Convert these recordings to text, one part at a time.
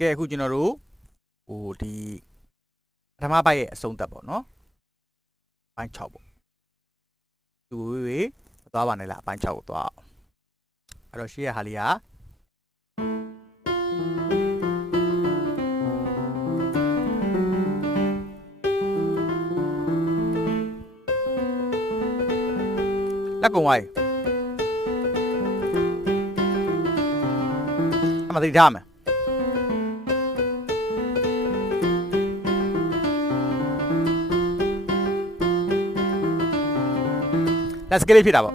ကဲအခုကျွန်တော်တို့ဟိုဒီပထမဘိုက်ရဲ့အဆုံးသက်ပေါ့နော်ဘိုင်း6ပေါ့သူဝေးဝေးမသွားပါနဲ့လားဘိုင်း6ကိုသွားအောင်အဲ့တော့ရှေ့ရဟာလေးကလက်ကုံဝိုင်းအမသိထားမယ် လက်စကလေးဖြစ်တာပေါ့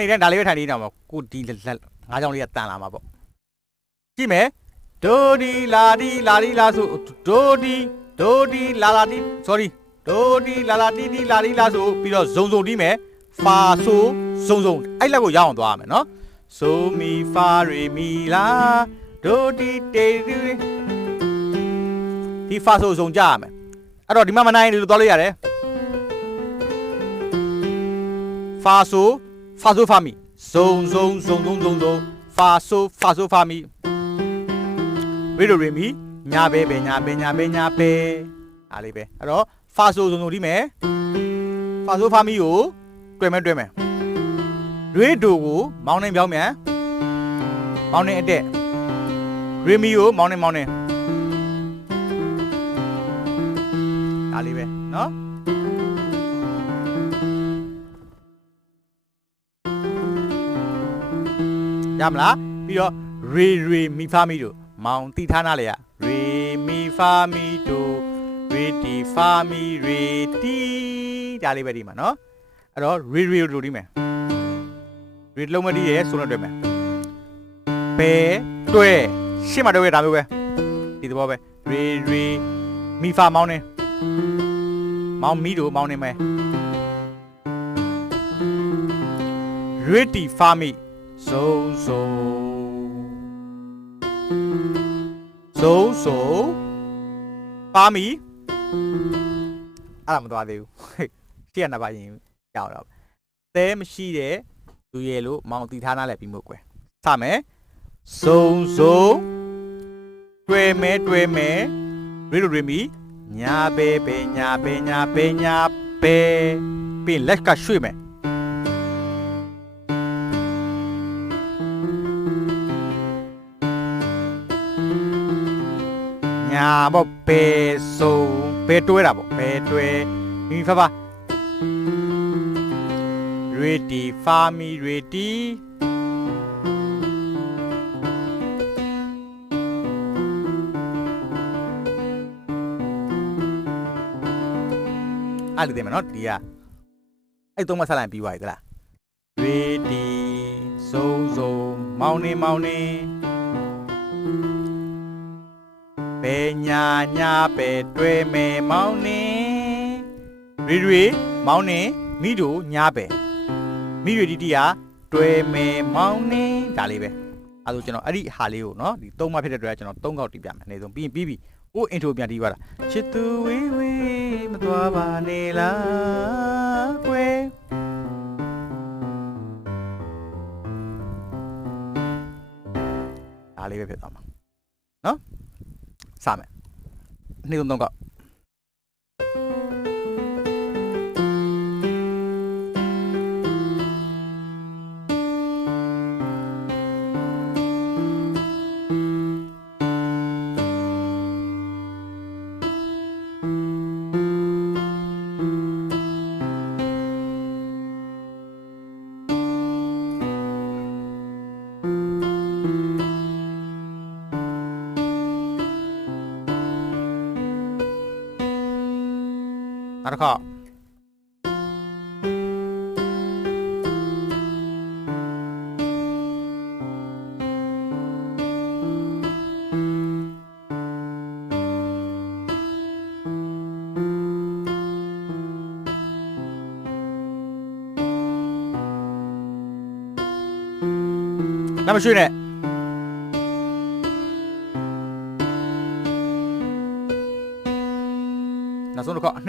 နေတိုင်းဒါလေးပဲထိုင်နေတော့မှာကိုဒီလက်လက်ငါးချောင်းလေးကတန်လာမှာပေါ့ ကြည့်မယ်ဒိုဒီလာဒီလာဒီလာဆိုဒိုဒီဒိုဒီလာလာဒီ sorry ဒိုဒီလာလာတီတီလာဒီလာဆိုပြီးတော့ဇုံဇုံတီးမယ်ဖာဆိုဇုံဇုံအဲ့လက်ကိုရအောင်သွားရမယ်နော်ဆိုမီဖာရီမီလာဒိုဒီတေဒီဒီဖာဆိုဇုံကြရမယ်အဲ့တော့ဒီမှာမနိုင်ဘူးလို့သွားလို့ရတယ်ဖာဆိုဖာဆိုဖာမီဇုံဇုံဇုံဇုံဇုံဇုံဖာဆိုဖာဆိုဖာမီ ရီဒိုရီမီညာပဲပဲညာပဲညာပဲညာပဲအားလေးပဲအဲ့တော့ဖာဆိုဇုံဇုံဒီမယ်ဖာဆိုဖာမီကိုတွဲမယ်တွဲမယ်ရီဒိုကိုမောင်းနေပြောင်းမြန်မောင်းနေအတက်ရီမီကိုမောင်းနေမောင်းနေအားလေးပဲနော်ရမလားပြီးတော့ရေရေမီဖာမီတို့ မောင်တိထားနာလေရရေမီဖာမီတို့ရေတီဖာမီရေတီဒါလေးပဲဒီမှာနော်အဲ့တော့ရေရေတို့ဒီမယ်ရေလုံးမတီးရဲဆုံးတော့တွေ့မယ်ဘဲတွဲရှေ့မှာတွဲဒါမျိုးပဲဒီသဘောပဲရေရေမီဖာမောင်းနေမောင်းမီတို့မောင်းနေမယ်ရေတီဖာမီစုံစုံ စုံစုံပါမီအဲ့ဒါမသွားသေးဘူးရှေ့ကနှစ်ပါးရင်ရောက်တော့သဲမရှိတဲ့လူရဲလို့မောင်တီထားနာလဲပြီးမို့ကွယ်စမယ်စုံစုံတွေ့မဲတွေ့မဲရီလိုရီမီညာပဲပဲညာပဲညာပဲညာပဲပြီးလက်ကရွှေ့မယ် ညာပေါ့ဘယ်ဆိုဘယ်တွဲတာပေါ့ဘယ်တွဲမိဖဖ ready farmy ready အဲ့လိုတင်မယ်နော်ဒီကအဲ့သုံးမဆက်လိုက်ပြီးသွားပြီသလား ready စုံစုံမောင်းနေမောင်းနေ ပေညာညာပဲတွေ့မေမောင်းနေရီရီမောင်းနေမိတို့ညာပဲမိတွေဒီတီဟာတွေ့မေမောင်းနေဒါလေးပဲအဲဆိုကျွန်တော်အဲ့ဒီဟာလေးကိုနော်ဒီသုံးမဖြစ်တဲ့အတွက်ကျွန်တော်သုံးခေါက်တီးပြမယ်အနည်းဆုံးပြီးရင်ပြီးပြီကိုအင်ထရိုပြန်တီးသွားတာချစ်သူဝေးဝေးမသွားပါနဲ့လား စမယ်နှစ်သုံးသုံးကောက် なるか。那么训练。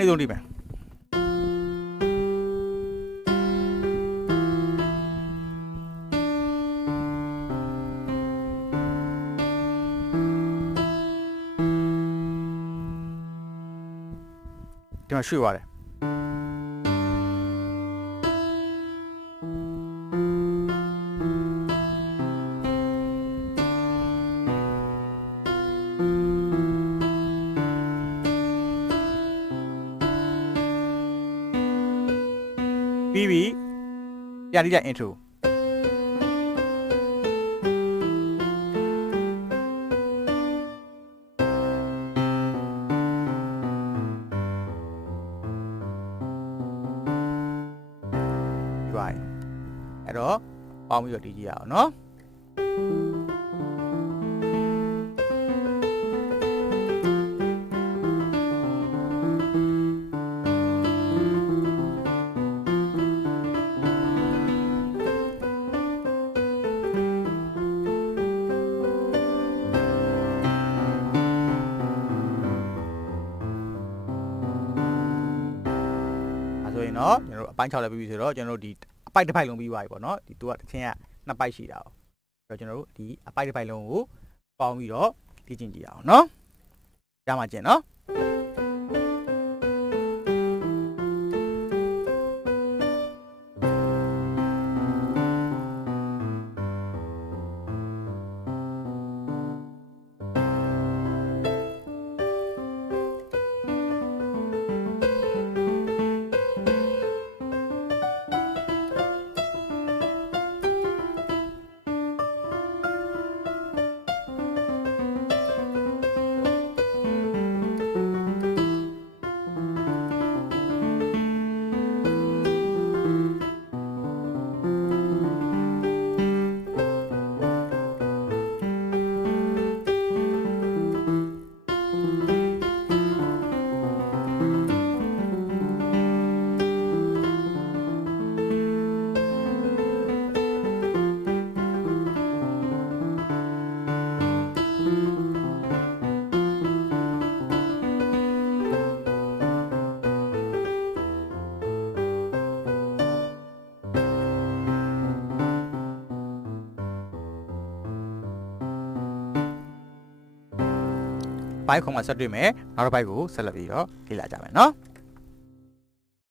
နဲ့နောက်ဆုံးတစ်ခေါက်အနှိမ့်ဆုံးလိမ့်မယ်ဒီမှာရွှေ့သွားတယ် ပြီးပြီပြန်လိလိုက် intro ပြီးပါပြီအဲ့တော့ပေါင်းပြီးတော့ဒီကြည့်ရအောင်နော် ရင်တော့ကျွန်တော်တို့အပိုင်း6လည်းပြီးပြီဆိုတော့ကျွန်တော်တို့ဒီအပိုက်တစ်ပိုက်လုံးပြီးသွားပြီပေါ့နော်ဒီသူကတစ်ချင်းကနှစ်ပိုက်ရှိတာ哦အဲ့တော့ကျွန်တော်တို့ဒီအပိုက်တစ်ပိုက်လုံးကိုပေါင်းပြီးတော့ဒီကျင်ကြည့်ရအောင်နော်ရမှာကျင်နော် ဘိုက်ခုံမှာဆက်တွေ့မယ်နောက်တစ်ဘိုက်ကိုဆက်လက်ပြီးတော့လေ့လာကြမယ်နော်